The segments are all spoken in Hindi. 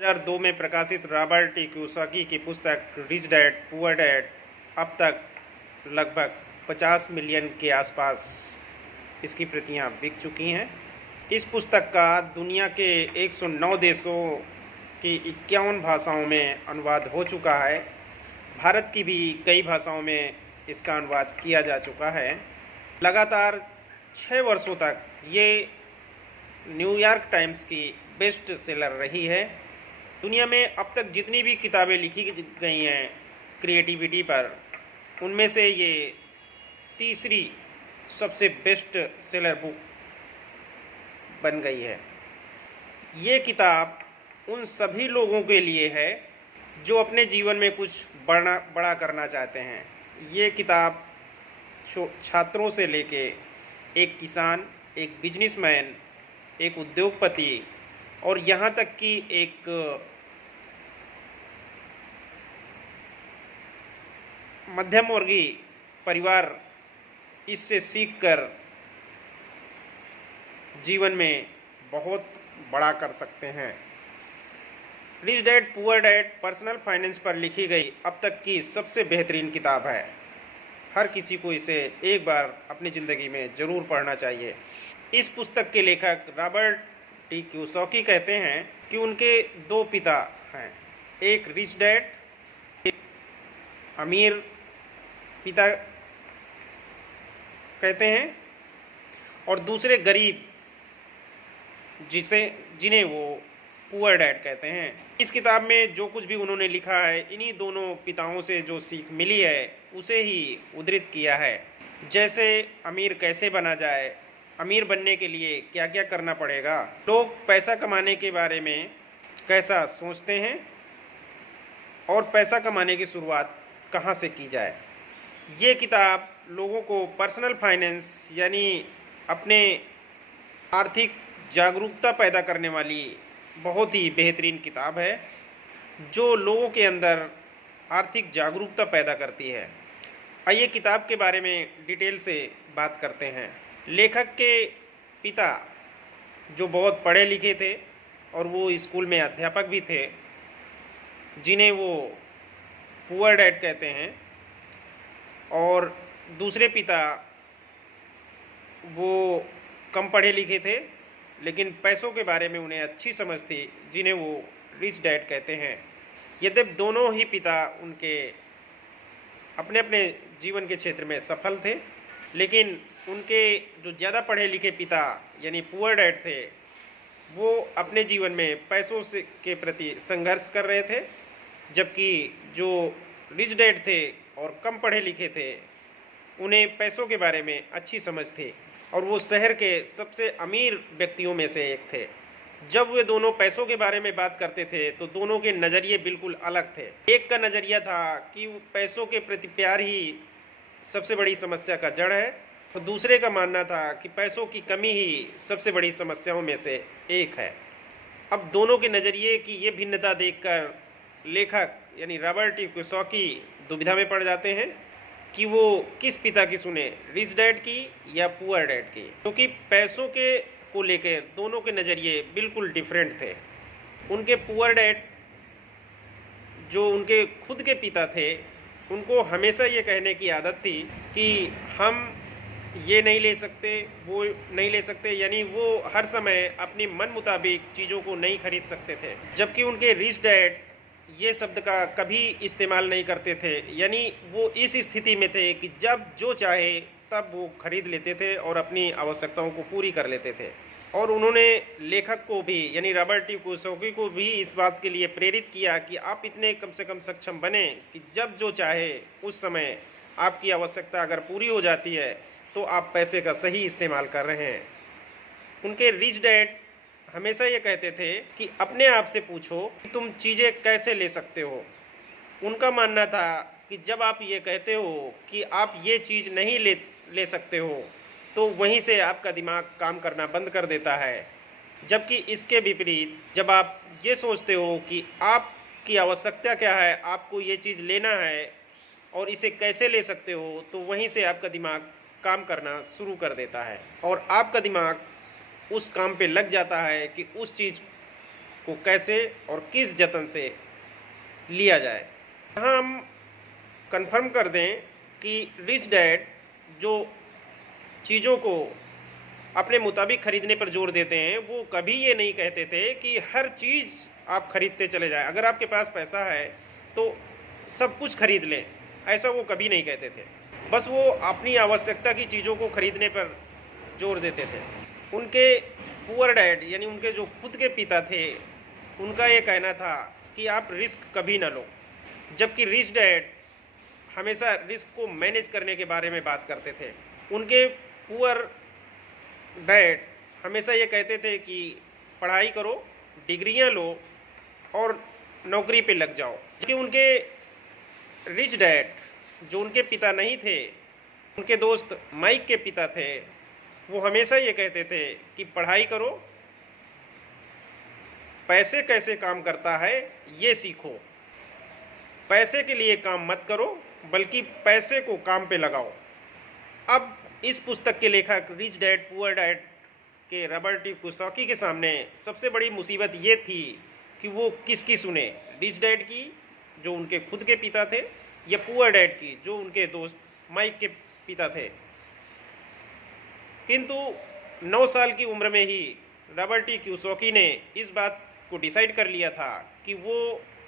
2002 में प्रकाशित रॉबर्ट टी कियोसाकी की पुस्तक रिच डैड पुअर डैड अब तक लगभग 50 मिलियन के आसपास इसकी प्रतियां बिक चुकी हैं। इस पुस्तक का दुनिया के 109 देशों की 51 भाषाओं में अनुवाद हो चुका है। भारत की भी कई भाषाओं में इसका अनुवाद किया जा चुका है। लगातार 6 वर्षों तक ये न्यूयॉर्क टाइम्स की बेस्ट सेलर रही है। दुनिया में अब तक जितनी भी किताबें लिखी गई हैं क्रिएटिविटी पर, उनमें से ये तीसरी सबसे बेस्ट सेलर बुक बन गई है। ये किताब उन सभी लोगों के लिए है जो अपने जीवन में कुछ बड़ा करना चाहते हैं। ये किताब छात्रों से लेके एक किसान, एक बिजनेसमैन, एक उद्योगपति और यहाँ तक कि एक मध्यम वर्गीय परिवार इससे सीखकर जीवन में बहुत बड़ा कर सकते हैं। Rich dad poor dad personal finance पर लिखी गई अब तक की सबसे बेहतरीन किताब है। हर किसी को इसे एक बार अपनी ज़िंदगी में ज़रूर पढ़ना चाहिए। इस पुस्तक के लेखक रॉबर्ट टी कियोसाकी कहते हैं कि उनके 2 पिता हैं, एक रिच डैड, एक अमीर पिता कहते हैं, और दूसरे गरीब जिन्हें वो पुअर डैड कहते हैं। इस किताब में जो कुछ भी उन्होंने लिखा है, इन्हीं दोनों पिताओं से जो सीख मिली है उसे ही उद्धृत किया है। जैसे अमीर कैसे बना जाए, अमीर बनने के लिए क्या क्या करना पड़ेगा, लोग पैसा कमाने के बारे में कैसा सोचते हैं और पैसा कमाने की शुरुआत कहाँ से की जाए। ये किताब लोगों को पर्सनल फाइनेंस यानी अपने आर्थिक जागरूकता पैदा करने वाली बहुत ही बेहतरीन किताब है, जो लोगों के अंदर आर्थिक जागरूकता पैदा करती है। आइए किताब के बारे में डिटेल से बात करते हैं। लेखक के पिता जो बहुत पढ़े लिखे थे और वो स्कूल में अध्यापक भी थे, जिन्हें वो पुअर डैड कहते हैं, और दूसरे पिता वो कम पढ़े लिखे थे लेकिन पैसों के बारे में उन्हें अच्छी समझ थी, जिन्हें वो रिच डैड कहते हैं। यद्यपि दोनों ही पिता उनके अपने अपने जीवन के क्षेत्र में सफल थे, लेकिन उनके जो ज़्यादा पढ़े लिखे पिता यानी पुअर डैड थे, वो अपने जीवन में पैसों से के प्रति संघर्ष कर रहे थे, जबकि जो रिच डैड थे और कम पढ़े लिखे थे, उन्हें पैसों के बारे में अच्छी समझ थी और वो शहर के सबसे अमीर व्यक्तियों में से एक थे। जब वे दोनों पैसों के बारे में बात करते थे तो दोनों के नज़रिए बिल्कुल अलग थे। एक का नज़रिया था कि पैसों के प्रति प्यार ही सबसे बड़ी समस्या का जड़ है, तो दूसरे का मानना था कि पैसों की कमी ही सबसे बड़ी समस्याओं में से एक है। अब दोनों के नज़रिए की ये भिन्नता देखकर लेखक यानी रॉबर्ट टी कियोसाकी दुविधा में पड़ जाते हैं कि वो किस पिता की सुने, रिच डैड की या पुअर डैड की, क्योंकि पैसों के को लेकर दोनों के नज़रिए बिल्कुल डिफरेंट थे। उनके पुअर डैड जो उनके खुद के पिता थे, उनको हमेशा ये कहने की आदत थी कि हम ये नहीं ले सकते, वो नहीं ले सकते, यानी वो हर समय अपनी मन मुताबिक चीज़ों को नहीं खरीद सकते थे। जबकि उनके रिच डैड ये शब्द का कभी इस्तेमाल नहीं करते थे, यानी वो इस स्थिति में थे कि जब जो चाहे तब वो खरीद लेते थे और अपनी आवश्यकताओं को पूरी कर लेते थे। और उन्होंने लेखक को भी यानी रॉबर्ट टी कियोसाकी को भी इस बात के लिए प्रेरित किया कि आप इतने कम से कम सक्षम बने कि जब जो चाहे उस समय आपकी आवश्यकता अगर पूरी हो जाती है तो आप पैसे का सही इस्तेमाल कर रहे हैं। उनके रिच डैड हमेशा ये कहते थे कि अपने आप से पूछो कि तुम चीज़ें कैसे ले सकते हो। उनका मानना था कि जब आप ये कहते हो कि आप ये चीज़ नहीं ले सकते हो, तो वहीं से आपका दिमाग काम करना बंद कर देता है। जबकि इसके विपरीत जब आप ये सोचते हो कि आपकी आवश्यकता क्या है, आपको ये चीज़ लेना है और इसे कैसे ले सकते हो, तो वहीं से आपका दिमाग काम करना शुरू कर देता है और आपका दिमाग उस काम पे लग जाता है कि उस चीज़ को कैसे और किस जतन से लिया जाए। यहाँ हम कंफर्म कर दें कि रिच डैड जो चीज़ों को अपने मुताबिक खरीदने पर जोर देते हैं, वो कभी ये नहीं कहते थे कि हर चीज़ आप खरीदते चले जाएं, अगर आपके पास पैसा है तो सब कुछ खरीद लें, ऐसा वो कभी नहीं कहते थे। बस वो अपनी आवश्यकता की चीज़ों को खरीदने पर जोर देते थे। उनके पुअर डैड यानी उनके जो खुद के पिता थे, उनका ये कहना था कि आप रिस्क कभी ना लो, जबकि रिच डैड हमेशा रिस्क को मैनेज करने के बारे में बात करते थे। उनके पुअर डैड हमेशा ये कहते थे कि पढ़ाई करो, डिग्रियां लो और नौकरी पे लग जाओ। जबकि उनके रिच डैड जो उनके पिता नहीं थे, उनके दोस्त माइक के पिता थे, वो हमेशा ये कहते थे कि पढ़ाई करो, पैसे कैसे काम करता है ये सीखो, पैसे के लिए काम मत करो बल्कि पैसे को काम पे लगाओ। अब इस पुस्तक के लेखक रिच डैड पुअर डैड के रॉबर्ट टी कियोसाकी के सामने सबसे बड़ी मुसीबत ये थी कि वो किसकी सुने, रिच डैड की जो उनके खुद के पिता थे या पुअर डैड की जो उनके दोस्त माइक के पिता थे। किंतु 9 साल की उम्र में ही रॉबर्ट टी कियोसाकी ने इस बात को डिसाइड कर लिया था कि वो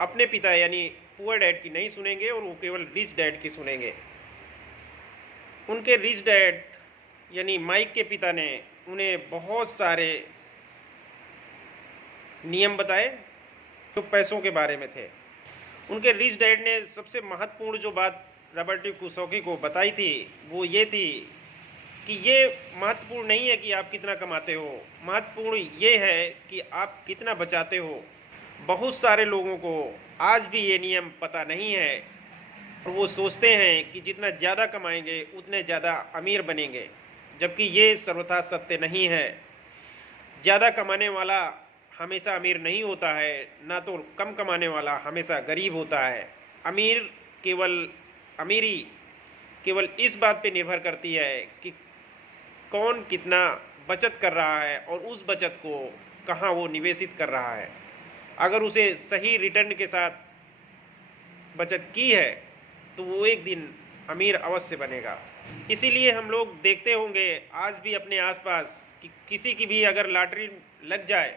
अपने पिता यानी पुअर डैड की नहीं सुनेंगे और वो केवल रिच डैड की सुनेंगे। उनके रिच डैड यानी माइक के पिता ने उन्हें बहुत सारे नियम बताए जो पैसों के बारे में थे। उनके रिच डैड ने सबसे महत्वपूर्ण जो बात रॉबर्ट टी कियोसाकी को बताई थी वो ये थी कि ये महत्वपूर्ण नहीं है कि आप कितना कमाते हो, महत्वपूर्ण ये है कि आप कितना बचाते हो। बहुत सारे लोगों को आज भी ये नियम पता नहीं है और वो सोचते हैं कि जितना ज़्यादा कमाएंगे उतने ज़्यादा अमीर बनेंगे, जबकि ये सर्वथा सत्य नहीं है। ज़्यादा कमाने वाला हमेशा अमीर नहीं होता है, ना तो कम कमाने वाला हमेशा गरीब होता है। अमीरी केवल इस बात पे निर्भर करती है कि कौन कितना बचत कर रहा है और उस बचत को कहाँ वो निवेशित कर रहा है। अगर उसे सही रिटर्न के साथ बचत की है तो वो एक दिन अमीर अवश्य बनेगा। इसीलिए हम लोग देखते होंगे आज भी अपने आसपास कि किसी की भी अगर लॉटरी लग जाए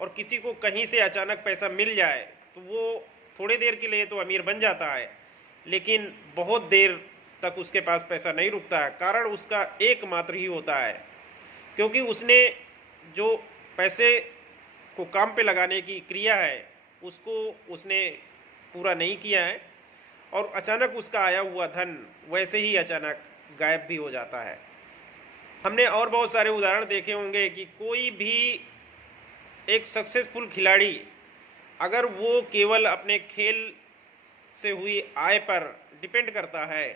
और किसी को कहीं से अचानक पैसा मिल जाए तो वो थोड़ी देर के लिए तो अमीर बन जाता है, लेकिन बहुत देर तक उसके पास पैसा नहीं रुकता है। कारण उसका एकमात्र ही होता है क्योंकि उसने जो पैसे को काम पे लगाने की क्रिया है उसको उसने पूरा नहीं किया है और अचानक उसका आया हुआ धन वैसे ही अचानक गायब भी हो जाता है। हमने और बहुत सारे उदाहरण देखे होंगे कि कोई भी एक सक्सेसफुल खिलाड़ी अगर वो केवल अपने खेल से हुई आय पर डिपेंड करता है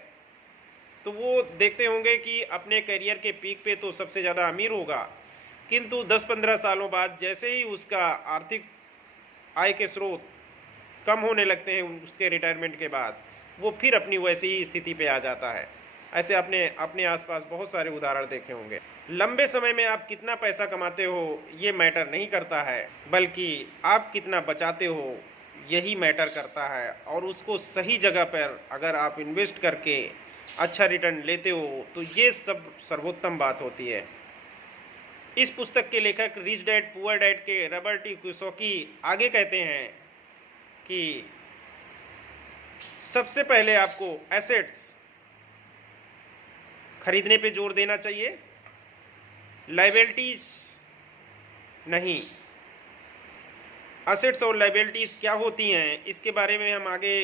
तो वो देखते होंगे कि अपने करियर के पीक पे तो सबसे ज़्यादा अमीर होगा, किंतु 10-15 सालों बाद जैसे ही उसका आर्थिक आय के स्रोत कम होने लगते हैं उसके रिटायरमेंट के बाद, वो फिर अपनी वैसी ही स्थिति पे आ जाता है। ऐसे आपने अपने आसपास बहुत सारे उदाहरण देखे होंगे। लंबे समय में आप कितना पैसा कमाते हो ये मैटर नहीं करता है, बल्कि आप कितना बचाते हो यही मैटर करता है। और उसको सही जगह पर अगर आप इन्वेस्ट करके अच्छा रिटर्न लेते हो तो ये सब सर्वोत्तम बात होती है। इस पुस्तक के लेखक रिच डैड पुअर डैड के रॉबर्ट टी कियोसाकी आगे कहते हैं कि सबसे पहले आपको एसेट्स खरीदने पे जोर देना चाहिए, लायबिलिटीज नहीं। एसेट्स और लायबिलिटीज क्या होती हैं इसके बारे में हम आगे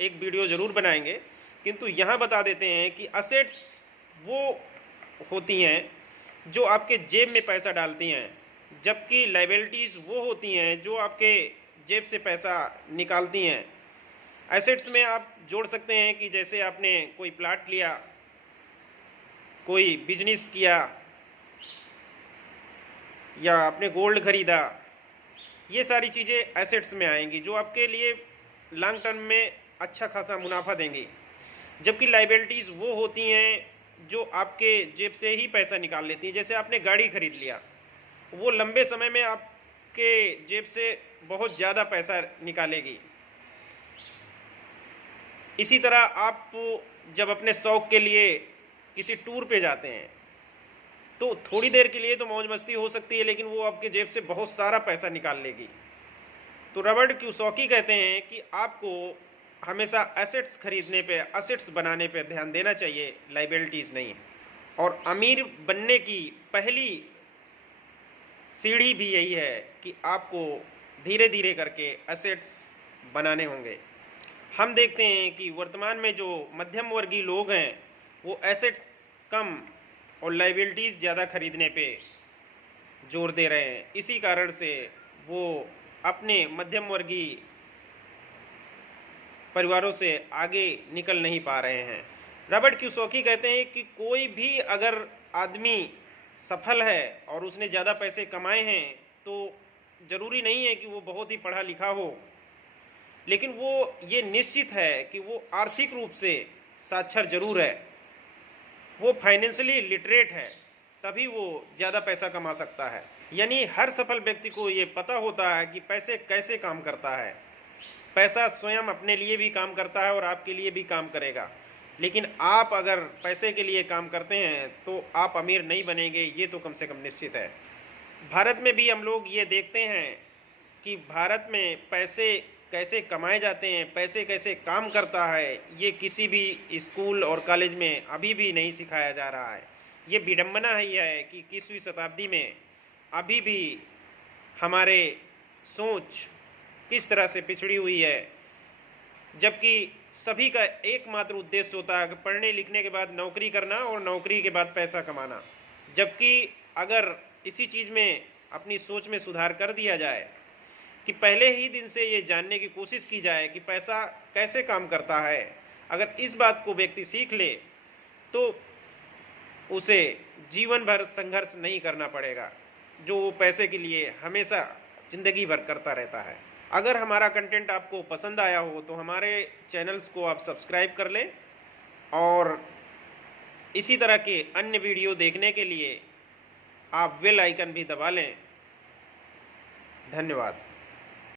एक वीडियो ज़रूर बनाएंगे, किंतु यहाँ बता देते हैं कि एसेट्स वो होती हैं जो आपके जेब में पैसा डालती हैं, जबकि लायबिलिटीज़ वो होती हैं जो आपके जेब से पैसा निकालती हैं। एसेट्स में आप जोड़ सकते हैं कि जैसे आपने कोई प्लाट लिया, कोई बिजनेस किया या आपने गोल्ड खरीदा, ये सारी चीज़ें एसेट्स में आएंगी जो आपके लिए लॉन्ग टर्म में अच्छा खासा मुनाफा देंगी। जबकि लायबिलिटीज़ वो होती हैं जो आपके जेब से ही पैसा निकाल लेती हैं। जैसे आपने गाड़ी खरीद लिया, वो लंबे समय में आपके जेब से बहुत ज़्यादा पैसा निकालेगी। इसी तरह आप जब अपने शौक़ के लिए किसी टूर पे जाते हैं तो थोड़ी देर के लिए तो मौज मस्ती हो सकती है, लेकिन वो आपके जेब से बहुत सारा पैसा निकाल लेगी। तो रॉबर्ट कियोसाकी कहते हैं कि आपको हमेशा एसेट्स खरीदने पे, एसेट्स बनाने पे ध्यान देना चाहिए, लाइबिलिटीज़ नहीं। और अमीर बनने की पहली सीढ़ी भी यही है कि आपको धीरे धीरे करके एसेट्स बनाने होंगे। हम देखते हैं कि वर्तमान में जो मध्यम वर्गीय लोग हैं वो एसेट्स कम और लाइबिलिटीज़ ज़्यादा खरीदने पे जोर दे रहे हैं। इसी कारण से वो अपने मध्यम वर्गीय परिवारों से आगे निकल नहीं पा रहे हैं। रॉबर्ट कियोसाकी कहते हैं कि कोई भी अगर आदमी सफल है और उसने ज़्यादा पैसे कमाए हैं तो ज़रूरी नहीं है कि वो बहुत ही पढ़ा लिखा हो, लेकिन वो ये निश्चित है कि वो आर्थिक रूप से साक्षर जरूर है, वो फाइनेंशियली लिटरेट है, तभी वो ज़्यादा पैसा कमा सकता है। यानी हर सफल व्यक्ति को ये पता होता है कि पैसे कैसे काम करता है। पैसा स्वयं अपने लिए भी काम करता है और आपके लिए भी काम करेगा, लेकिन आप अगर पैसे के लिए काम करते हैं तो आप अमीर नहीं बनेंगे, ये तो कम से कम निश्चित है। भारत में भी हम लोग ये देखते हैं कि भारत में पैसे कैसे कमाए जाते हैं, पैसे कैसे काम करता है, ये किसी भी स्कूल और कॉलेज में अभी भी नहीं सिखाया जा रहा है। ये विडंबना ही है कि 21वीं शताब्दी में अभी भी हमारे सोच किस तरह से पिछड़ी हुई है, जबकि सभी का एकमात्र उद्देश्य होता है कि पढ़ने लिखने के बाद नौकरी करना और नौकरी के बाद पैसा कमाना। जबकि अगर इसी चीज़ में अपनी सोच में सुधार कर दिया जाए कि पहले ही दिन से ये जानने की कोशिश की जाए कि पैसा कैसे काम करता है, अगर इस बात को व्यक्ति सीख ले तो उसे जीवन भर संघर्ष नहीं करना पड़ेगा, जो वो पैसे के लिए हमेशा ज़िंदगी भर करता रहता है। अगर हमारा कंटेंट आपको पसंद आया हो तो हमारे चैनल्स को आप सब्सक्राइब कर लें और इसी तरह के अन्य वीडियो देखने के लिए आप बेल आइकन भी दबा लें। धन्यवाद।